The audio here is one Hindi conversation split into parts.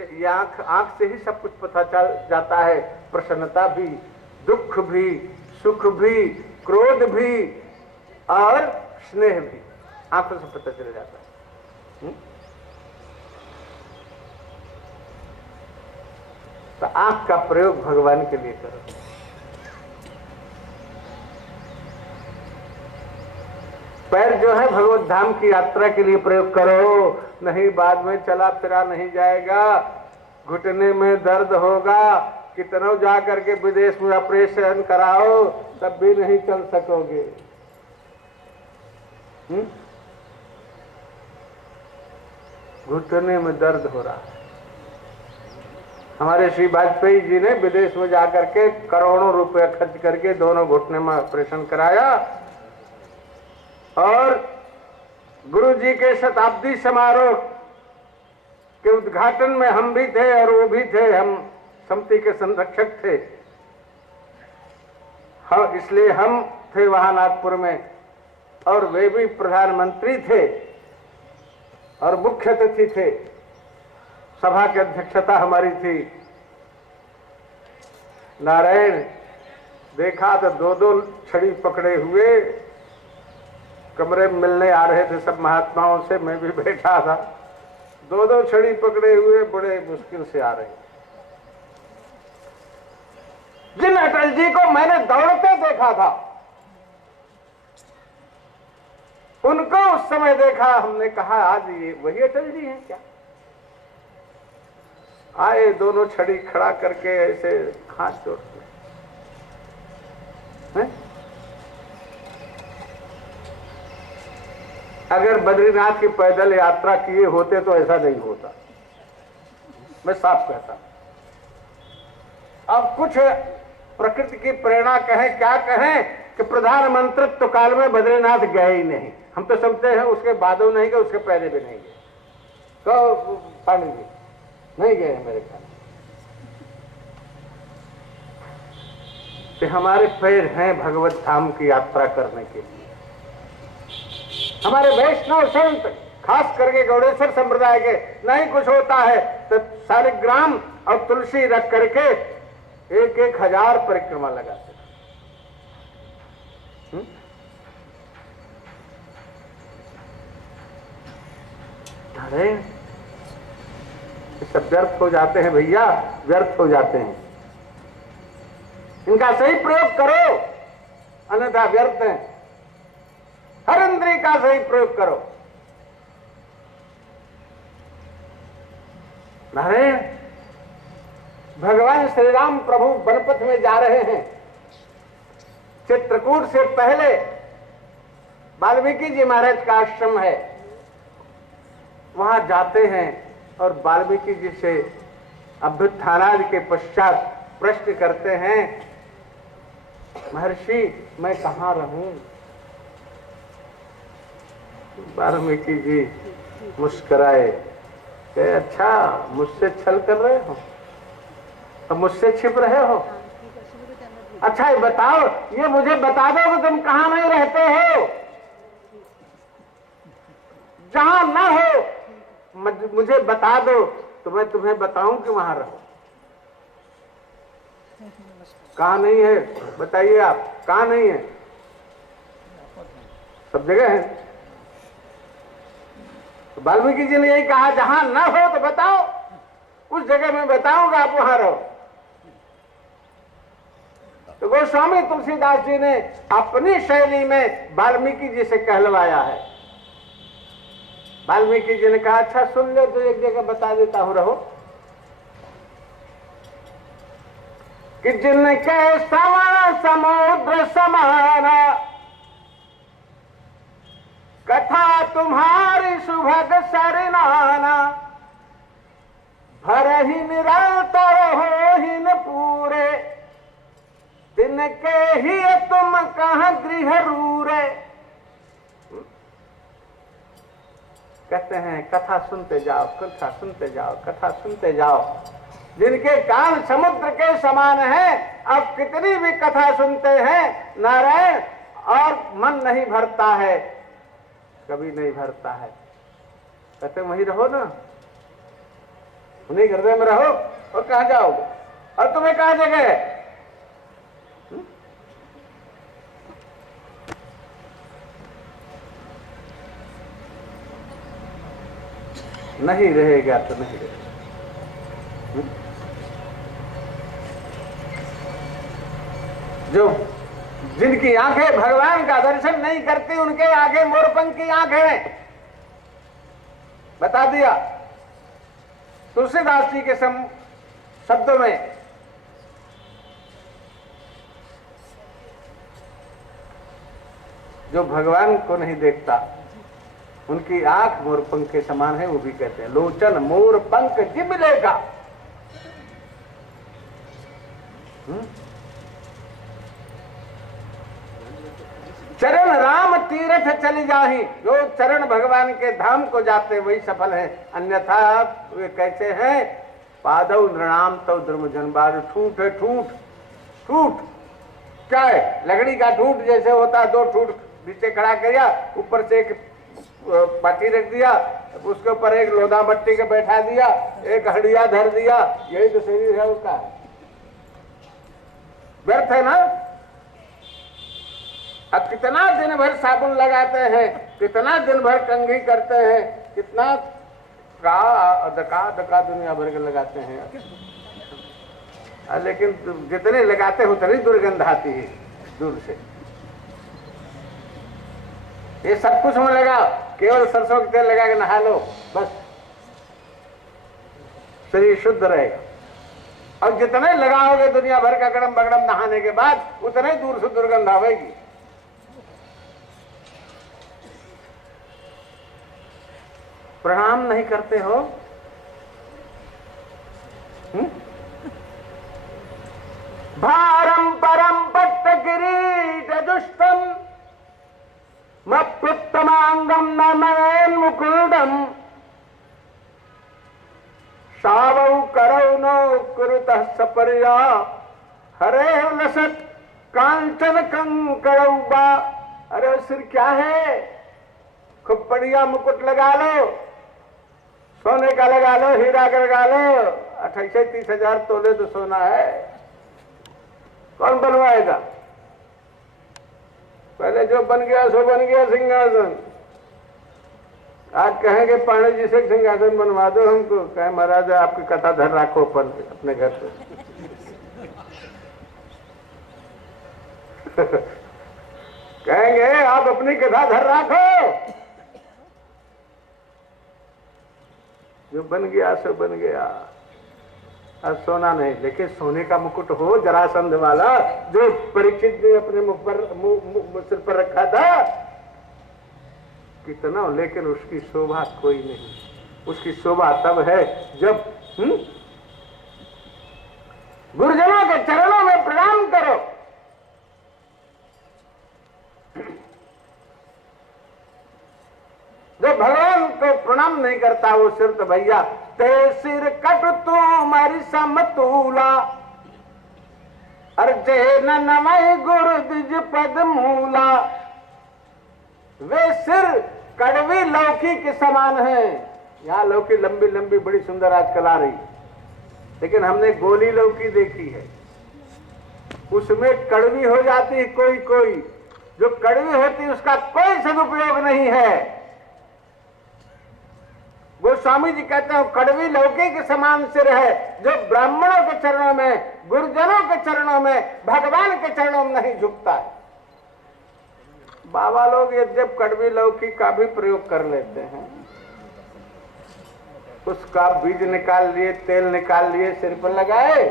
ये आंख से ही सब कुछ पता चल जाता है। प्रसन्नता भी, दुख भी, सुख भी, क्रोध भी और स्नेह भी आंखों से पता चल जाता है। तो आंख का प्रयोग भगवान के लिए करो। पैर जो है भगवत धाम की यात्रा के लिए प्रयोग करो, नहीं बाद में चला फिरा नहीं जाएगा, घुटने में दर्द होगा, कितना जा करके विदेश में ऑपरेशन कराओ तब भी नहीं चल सकोगे। घुटने में दर्द हो रहा है। हमारे श्री वाजपेयी जी ने विदेश में जाकर के करोड़ों रुपए खर्च करके दोनों घुटने में ऑपरेशन कराया और गुरु जी के शताब्दी समारोह के उद्घाटन में हम भी थे और वो भी थे, हम समिति के संरक्षक थे। हाँ, इसलिए हम थे वहां नागपुर में और वे भी प्रधानमंत्री थे और मुख्य अतिथि थे। सभा की अध्यक्षता हमारी थी। नारायण देखा तो दो दो छड़ी पकड़े हुए कमरे में मिलने आ रहे थे सब महात्माओं से, मैं भी बैठा था। दो दो छड़ी पकड़े हुए बड़े मुश्किल से आ रहे। जिन अटल जी को मैंने दौड़ते देखा था उनको उस समय देखा, हमने कहा आज ये वही अटल जी हैं क्या? आए दोनों छड़ी खड़ा करके ऐसे हाथ जोड़ते हैं। अगर बद्रीनाथ की पैदल यात्रा किए होते तो ऐसा नहीं होता, मैं साफ कहता। अब कुछ प्रकृति की प्रेरणा कहें क्या कहें कि प्रधानमंत्रित्व काल में बद्रीनाथ गए ही नहीं। हम तो समझते हैं उसके बादों नहीं गए, उसके पहले भी नहीं गए। तो पांडे जी नहीं गए मेरे ख्याल। तो हमारे पैर हैं भगवत धाम की यात्रा करने के लिए। हमारे वैष्णव संत खास करके गौड़ेश्वर संप्रदाय के नहीं कुछ होता है तो शालिग्राम और तुलसी रख करके 1,000 परिक्रमा लगाते। अरे सब व्यर्थ हो जाते हैं भैया, व्यर्थ हो जाते हैं। इनका सही प्रयोग करो अन्यथा व्यर्थ है। हर इंद्रिय का सही प्रयोग करो। नारायण भगवान श्री राम प्रभु वनपथ में जा रहे हैं। चित्रकूट से पहले वाल्मीकि जी महाराज का आश्रम है, वहां जाते हैं और वाल्मीकि जी से अभ्युत्थानादि के पश्चात प्रश्न करते हैं, महर्षि मैं कहां रहूं? वाल्मीकि जी मुस्कुराए, कहे अच्छा मुझसे छल कर रहे हो, अब मुझसे छिप रहे हो? अच्छा ये बताओ, ये मुझे बता दो कि तुम कहां नहीं रहते हो? जहां ना हो मुझे बता दो तो मैं तुम्हें बताऊं कि वहां रहो। कहां नहीं है बताइए आप, कहां नहीं है? सब जगह है। तो वाल्मीकि जी ने यही कहा, जहां ना हो तो बताओ, उस जगह मैं बताऊंगा, आप वहां रहो। तो गोस्वामी तुलसीदास जी ने अपनी शैली में वाल्मीकि जी से कहलवाया है। वाल्मीकि जी ने कहा अच्छा सुन लो तो एक जगह बता देता हूं, रहो। कि जिनके श्रवण समुद्र समाना, कथा तुम्हारी सुभग सरनाना, भरहि निरंतर होहिन पूरे, तिनके ही तुम कहां गृह रूरे। कहते हैं कथा सुनते जाओ, कथा सुनते जाओ, कथा सुनते जाओ। जिनके कान समुद्र के समान हैं, अब कितनी भी कथा सुनते हैं नारायण, और मन नहीं भरता है, कभी नहीं भरता है। कहते वहीं रहो ना, उन्हीं हृदय में रहो और कहां जाओगे, और तुम्हें कहां जगह है? नहीं रहेगा तो नहीं रहेगा। जो जिनकी आंखें भगवान का दर्शन नहीं करती उनके आगे मोरपंख की आंखें हैं, बता दिया तुलसीदास जी के शब्दों में। जो भगवान को नहीं देखता उनकी आंख मोरपंख के समान है, वो भी कहते हैं लोचन मोरपंख जिब लेगा। चरण राम तीर्थ चली जाही, जो चरण भगवान के धाम को जाते वही सफल है, अन्यथा वे कैसे हैं? पादव नृणाम तो द्रुमजनबार, ठूठ है ठूठ। ठूठ क्या है? लकड़ी का ठूठ जैसे होता है, दो ठूठ नीचे खड़ा किया, ऊपर से एक पाटी रख दिया, उसके ऊपर एक लोधा बट्टी के बैठा दिया, एक हड़िया धर दिया, यही तो शरीर है उसका। व्यर्थ है ना। अब कितना दिन भर साबुन लगाते हैं, कितना दिन भर कंघी करते हैं, कितना दका दुनिया भर के लगाते हैं, लेकिन जितने लगाते हैं उतनी दुर्गंध आती है दूर से। ये सब कुछ में लगा, केवल सरसों का तेल लगा के नहा लो, बस शरीर शुद्ध रहेगा। और जितने लगाओगे दुनिया भर का गड़म बगड़म नहाने के बाद, उतने दूर से दुर्गंध आवेगी। प्रणाम नहीं करते हो? भारम परम पट्ट किरीट दुष्टम मप्युत्तमांगम नमयन मुकुंदम सावौ करौ नो कुरुतः सपर्या हरे लसत कांचन कंकड़ौ बा। अरे सिर क्या है? खूब बढ़िया मुकुट लगा लो, सोने का लगा लो, हीरा का लगा लो, 28-30 तोले तो सोना है, कौन बनवाएगा? पहले जो बन गया सो बन गया सिंहासन। आज कहेंगे पांडे जी से सिंहासन बनवा दो हमको, कहे महाराज आपकी कथा धर रखो अपने घर पे। कहेंगे आप अपनी कथा धर रखो, जो बन गया सो बन गया। अब सोना नहीं, लेकिन सोने का मुकुट हो जरासंध वाला, जो परीक्षित ने अपने मुख पर सिर पर रखा था, कितना, लेकिन उसकी शोभा कोई नहीं। उसकी शोभा तब है जब गुरुजनों के चरणों में प्रणाम करो। जो भगवान को प्रणाम नहीं करता वो सिर तो भैया ते सिर कट तुम्हारी समतूला, अर्जे न नमय गुरु द्विज पद मूला। वे सिर कड़वी लौकी के समान है। यहाँ लौकी लंबी लंबी बड़ी सुंदर आजकल आ रही, लेकिन हमने गोली लौकी देखी है, उसमें कड़वी हो जाती है कोई कोई। जो कड़वी होती है उसका कोई सदुपयोग नहीं है। गोस्वामी जी कहते हैं कड़वी लौकी के समान सिर है, जो ब्राह्मणों के चरणों में, गुरुजनों के चरणों में, भगवान के चरणों में नहीं झुकता है। बाबा लोग ये जब कड़वी लौकी का भी प्रयोग कर लेते हैं, उसका बीज निकाल लिए, तेल निकाल लिए, सिर पर लगाए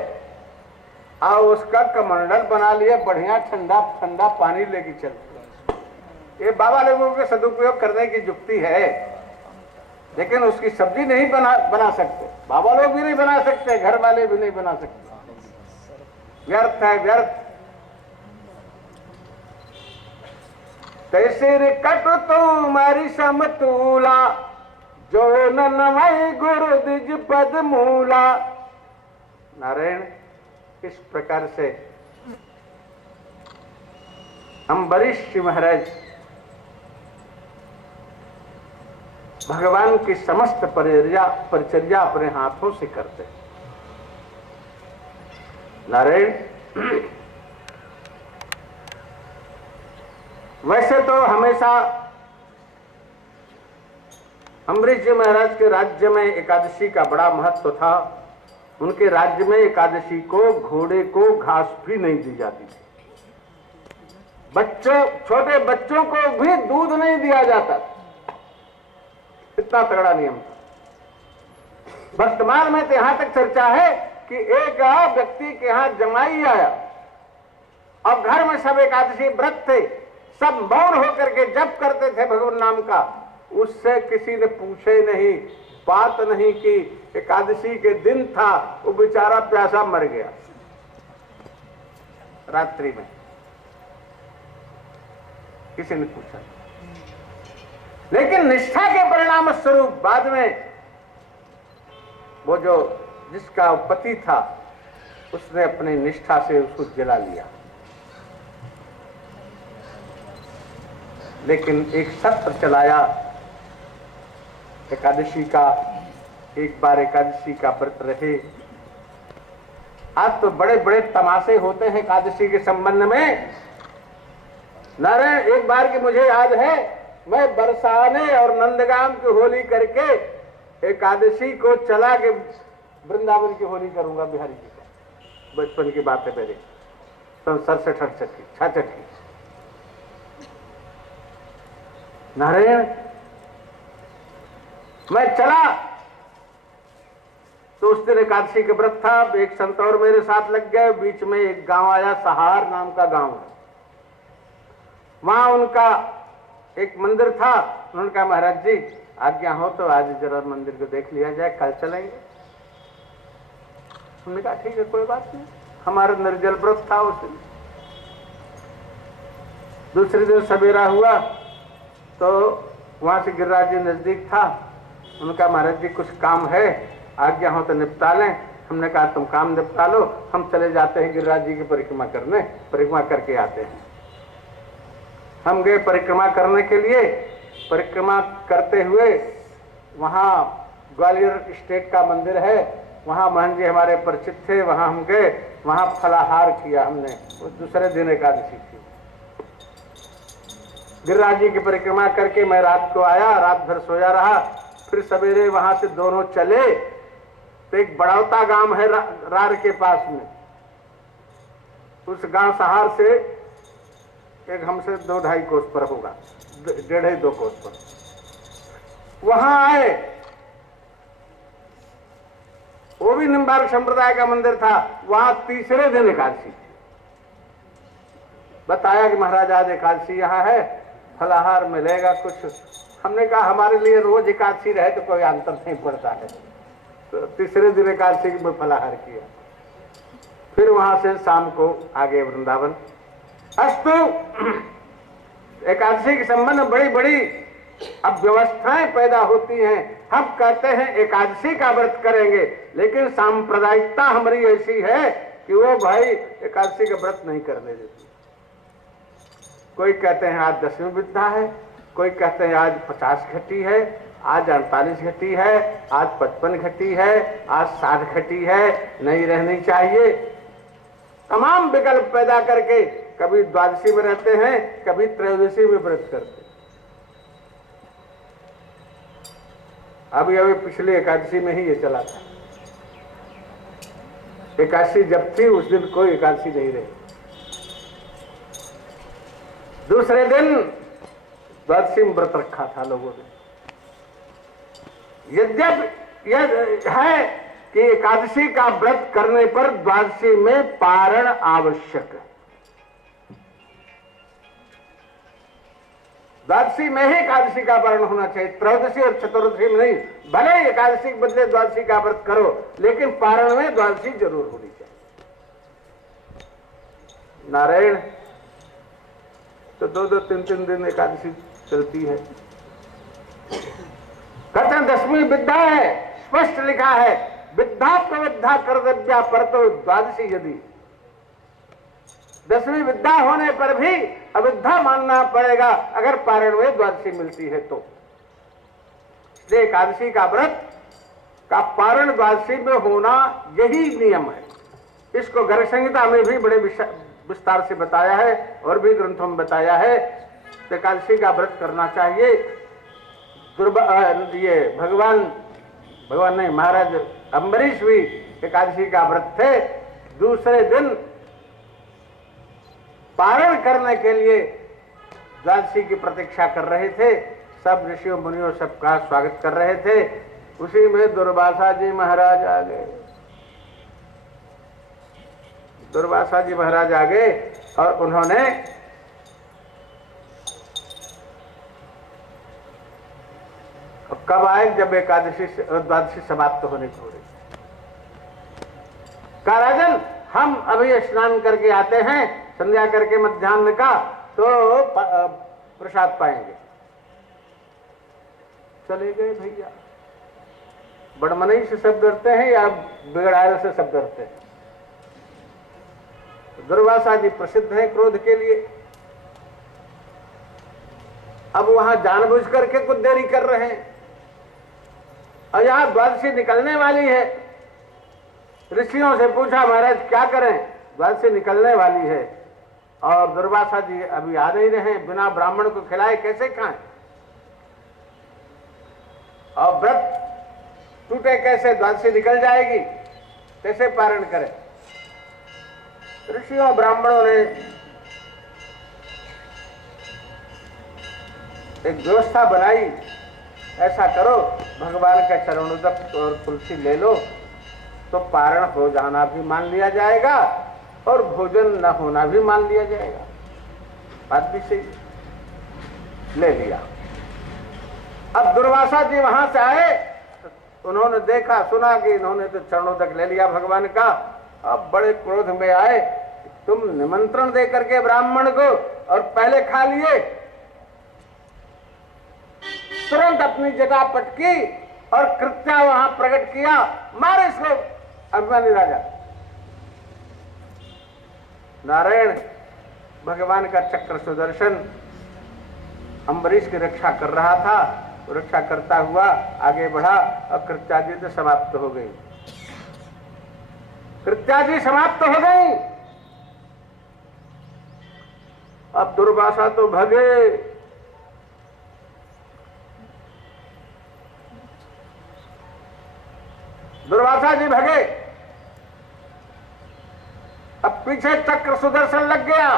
और उसका कमंडल बना लिए, बढ़िया ठंडा ठंडा पानी लेके चलते। ये बाबा लोगों के सदुपयोग करने की युक्ति है, लेकिन उसकी सब्जी नहीं बना सकते। बाबा लोग भी नहीं बना सकते, घर वाले भी नहीं बना सकते। व्यर्थ है, व्यर्थ। तैसे रे कट तुम्हारी समतूला, जो न नमय गुरु द्विज पद मूला। नारायण, इस प्रकार से अम्बरीश महाराज भगवान की समस्त परिचर्या अपने हाथों से करते हैं। नारायण, वैसे तो हमेशा अम्बरीश जी महाराज के राज्य में एकादशी का बड़ा महत्व था। उनके राज्य में एकादशी को घोड़े को घास भी नहीं दी जाती थी। छोटे बच्चों को भी दूध नहीं दिया जाता, इतना तगड़ा नियम था। वर्तमान में तो यहां तक चर्चा है कि एक व्यक्ति के यहां जमाई आया और घर में सब एकादशी व्रत थे, सब मौन होकर के जप करते थे भगवान नाम का। उससे किसी ने पूछे नहीं, बात नहीं की। एकादशी के दिन था, वो बेचारा प्यासा मर गया रात्रि में, किसी ने पूछा। लेकिन निष्ठा के परिणाम स्वरूप बाद में वो जो जिसका पति था उसने अपनी निष्ठा से उसको जला लिया। लेकिन एक सत्र चलाया एकादशी का, एक बार एकादशी का व्रत रहे। आज तो बड़े बड़े तमाशे होते हैं एकादशी के संबंध में। नारायण, एक बार की मुझे याद है, मैं बरसाने और नंदगाम की होली करके एकादशी को चला के वृंदावन की होली करूंगा बिहारी जी का। बचपन की बात है मेरे, सन 67-68 की। नारायण, मैं चला तो उस दिन एकादशी के व्रत था। एक संत और मेरे साथ लग गए। बीच में एक गांव आया, सहार नाम का गांव है। वहां उनका एक मंदिर था। उन्होंने कहा, महाराज जी आज्ञा हो तो आज जरा मंदिर को देख लिया जाए, कल चलेंगे। हमने कहा ठीक है, कोई बात नहीं। हमारा निर्जल व्रत था उस दिन। दूसरे दिन सवेरा हुआ तो वहां से गिरिराज जी नजदीक था। उनका महाराज जी कुछ काम है, आज्ञा हो तो निपटा लें। हमने कहा तुम काम निपटा लो, हम चले जाते हैं गिरिराज जी की परिक्रमा करने, परिक्रमा करके आते हैं। हम गए परिक्रमा करने के लिए। परिक्रमा करते हुए वहाँ ग्वालियर स्टेट का मंदिर है, वहाँ महन जी हमारे परिचित थे, वहाँ हम गए। वहाँ फलाहार किया हमने। उस दूसरे दिन एकादशी थी। गिरिराज जी की परिक्रमा करके मैं रात को आया, रात भर सोया रहा। फिर सवेरे वहां से दोनों चले तो एक बड़ौता गांव है रार के पास में। उस गांव सहार से एक हमसे 2-2.5 कोस पर होगा, 1.5-2 कोस पर। वहां आए, वो भी निम्बार्क संप्रदाय का मंदिर था। वहां तीसरे दिन एकादशी थी। बताया कि महाराज आज एकादशी यहाँ है, फलाहार मिलेगा कुछ। हमने कहा हमारे लिए रोज एकादशी रहे तो कोई अंतर नहीं पड़ता है। तो तीसरे दिन एकादशी में फलाहार किया। फिर वहां से शाम को आगे वृंदावन। अस्तु, एकादशी के संबंध में बड़ी बड़ी अब व्यवस्थाएं पैदा होती हैं। हम कहते हैं एकादशी का व्रत करेंगे, लेकिन सांप्रदायिकता हमारी ऐसी है कि वो भाई एकादशी का व्रत नहीं करने देती। कोई कहते हैं आज 10वीं विद्या है, कोई कहते हैं आज 50 घटी है, आज 48 घटी है, आज 55 घटी है, आज 60 घटी है, नहीं रहनी चाहिए। तमाम विकल्प पैदा करके कभी द्वादशी में रहते हैं, कभी त्रयोदशी में व्रत करते हैं। अभी पिछली एकादशी में ही ये चला था। एकादशी जब थी उस दिन कोई एकादशी नहीं रही। दूसरे दिन द्वादशी में व्रत रखा था लोगों ने। यद्यपि यह है कि एकादशी का व्रत करने पर द्वादशी में पारण आवश्यक है। द्वादशी में ही एकादशी का पारण होना चाहिए, त्रयोदशी और चतुर्दशी में नहीं। भले एकादशी के बदले द्वादशी का व्रत करो, लेकिन पारण में द्वादशी जरूर होनी चाहिए। नारायण, तो 2-2, 3-3 दिन एकादशी चलती है। कथन 10वीं विद्या है, स्पष्ट लिखा है, विद्या प्रविद्या कर्तव्या परतो द्वादशी यदि। 10वीं विद्या होने पर भी अविद्या मानना पड़ेगा अगर पारण में द्वादशी मिलती है तो। ये एकादशी का व्रत का पारण द्वादशी में होना यही नियम है। इसको गर्ग संहिता में भी बड़े विस्तार से बताया है और भी ग्रंथों में बताया है। एकादशी का व्रत करना चाहिए। ये भगवान नहीं, महाराज अम्बरीश भी एकादशी का व्रत थे। दूसरे दिन पारण करने के लिए द्वादशी की प्रतीक्षा कर रहे थे। सब ऋषियों मुनियों सबका स्वागत कर रहे थे। उसी में दुर्वासा जी महाराज आ गए। दुर्वासा जी महाराज आ गए और उन्होंने कब आए? जब एकादशी द्वादशी समाप्त होने को हो रही। कहा राजन हम अभी स्नान करके आते हैं, संध्या करके मध्याह्न का, तो प्रसाद पाएंगे। चले गए भैया। बड़मनई से सब डरते हैं या बिगड़ायल से सब डरते हैं? दुर्वासा जी प्रसिद्ध है क्रोध के लिए। अब वहां जानबूझ करके कुछ देरी कर रहे हैं और यहां द्वादशी निकलने वाली है। ऋषियों से पूछा महाराज क्या करें? द्वादशी निकलने वाली है और दुर्वासा जी अभी आ नहीं रहे, बिना ब्राह्मण को खिलाए कैसे खाएं? और व्रत टूटे कैसे? द्वादशी निकल जाएगी, कैसे पारण करें? ऋषियों ब्राह्मणों ने एक व्यवस्था बनाई। ऐसा करो, भगवान का चरणोदक और तुलसी ले लो तो पारण हो जाना भी मान लिया जाएगा और भोजन न होना भी मान लिया जाएगा। बात भी सही। ले लिया। अब दुर्वासा जी वहां से आए, उन्होंने देखा सुना कि इन्होंने तो चरणोदक ले लिया भगवान का। अब बड़े क्रोध में आए, तुम निमंत्रण दे करके ब्राह्मण को और पहले खा लिए। तुरंत अपनी जटा पटकी और कृत्या वहां प्रकट किया, मारे इसको अभिमानी राजा। नारायण भगवान का चक्र सुदर्शन अम्बरीश की रक्षा कर रहा था। रक्षा करता हुआ आगे बढ़ा और कृत्याजी तो समाप्त हो गई। कृत्याजी समाप्त हो गई। अब दुर्वासा तो भगे। दुर्वासा जी भगे। अब पीछे चक्र सुदर्शन लग गया।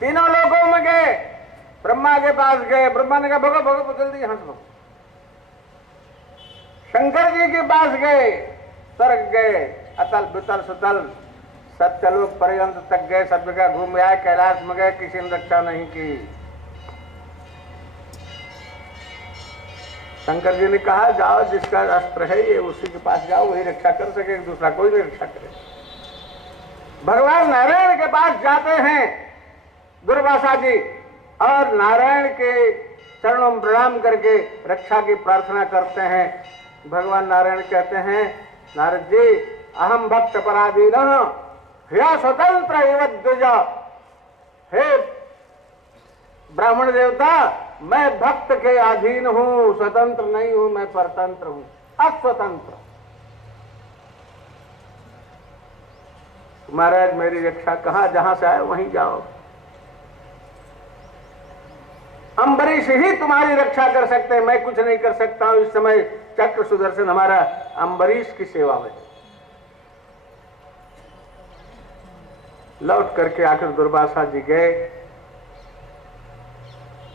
तीनों लोगों में गए। ब्रह्मा के पास गए। ब्रह्मा ने कहा भगो भगो जल्दी यहां से भगो। शंकर जी के पास गए। स्वर्ग गए, अतल वितल सुतल सत्यलोक पर्यंत तक गए। सब जगह घूम आए। कैलाश में गए, किसी ने रक्षा नहीं की। शंकर जी ने कहा जाओ, जिसका अस्त्र है ये उसी के पास जाओ, वही रक्षा कर सके, दूसरा कोई नहीं रक्षा करे। भगवान नारायण के पास जाते हैं दुर्वासा जी और नारायण के चरणों में प्रणाम करके रक्षा की प्रार्थना करते हैं। भगवान नारायण कहते हैं नारद जी अहम भक्त पराधीन ह्या स्वतंत्र एवं द्विजा। हे ब्राह्मण देवता, मैं भक्त के अधीन हूं, स्वतंत्र नहीं हूं, मैं परतंत्र हूं, अस्वतंत्र। महाराज मेरी रक्षा कहां? जहां से आए वहीं जाओ। अम्बरीश ही तुम्हारी रक्षा कर सकते हैं, मैं कुछ नहीं कर सकता हूं। इस समय चक्र सुदर्शन हमारा अम्बरीश की सेवा में। लौट करके आकर दुर्वासा जी गए,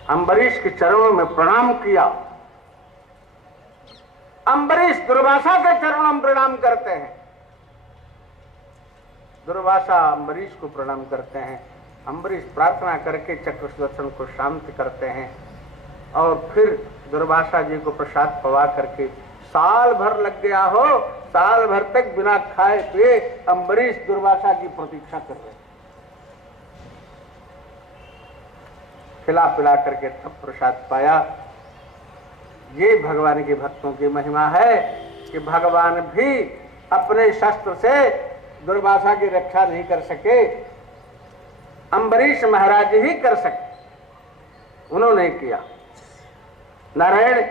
अम्बरीश के चरणों में प्रणाम किया। अम्बरीश दुर्वासा के चरणों में प्रणाम करते हैं। दुर्वासा अम्बरीश को प्रणाम करते हैं। अम्बरीश प्रार्थना करके चक्र सुदर्शन को शांत करते हैं और फिर दुर्वासा जी को प्रसाद पवा करके साल भर लग गया हो, साल भर तक बिना खाए पिए अम्बरीश दुर्वासा की प्रतीक्षा कर रहे, खिला पिला करके तब प्रसाद पाया। ये भगवान के भक्तों की महिमा है कि भगवान भी अपने शस्त्र से दुर्वासा की रक्षा नहीं कर सके, अम्बरीश महाराज ही कर सके, उन्होंने किया। नारायण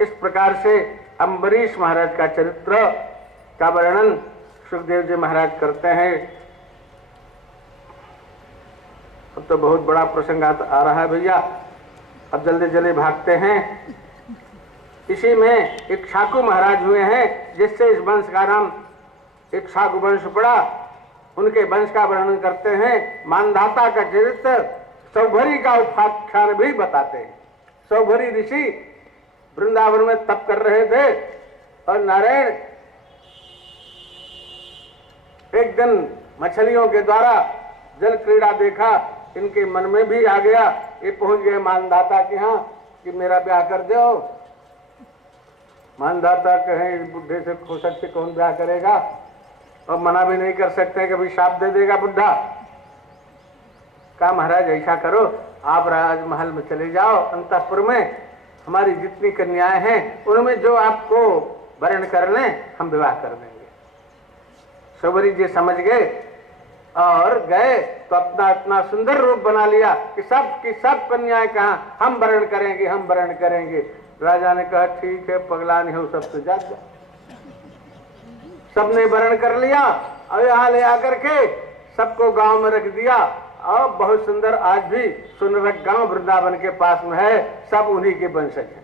इस प्रकार से अम्बरीश महाराज का चरित्र का वर्णन सुखदेव जी महाराज करते हैं। अब तो बहुत बड़ा प्रसंग आ रहा है भैया, अब जल्दी जल्दी भागते हैं। इसी में इक्ष्वाकु महाराज हुए हैं, जिससे इस वंश का नाम इक्ष्वाकु वंश पड़ा। उनके वंश का वर्णन करते हैं। मानधाता का चरित्र सौभरी का उपाख्यान भी बताते हैं। सौभरी ऋषि वृंदावन में तप कर रहे थे और नारायण एक दिन मछलियों के द्वारा जल क्रीड़ा देखा, इनके मन में भी आ गया। ये पहुंच गए मानधाता के यहाँ कि मेरा ब्याह कर दो। मानधाता कहे बुढ़े से खोसट से कौन ब्याह करेगा, और मना भी नहीं कर सकते, कभी शाप दे देगा बुढ़ा। कहा महाराज ऐसा करो, आप राजमहल में चले जाओ, अंतःपुर में हमारी जितनी कन्याएं हैं उनमें जो आपको वर्ण कर लें हम विवाह कर देंगे। सौभरी जी समझ गए और गए तो अपना इतना सुंदर रूप बना लिया कि सब की सब कन्याएं कहा हम वर्ण करेंगे, हम वर्ण करेंगे। राजा ने कहा ठीक है, पगला नहीं हो, सब तो जाग जा। सबने वर्ण कर लिया और यहाँ ले आकर के सबको गांव में रख दिया। और बहुत सुंदर आज भी सुनरक गांव वृंदावन के पास में है, सब उन्हीं के वंशज हैं।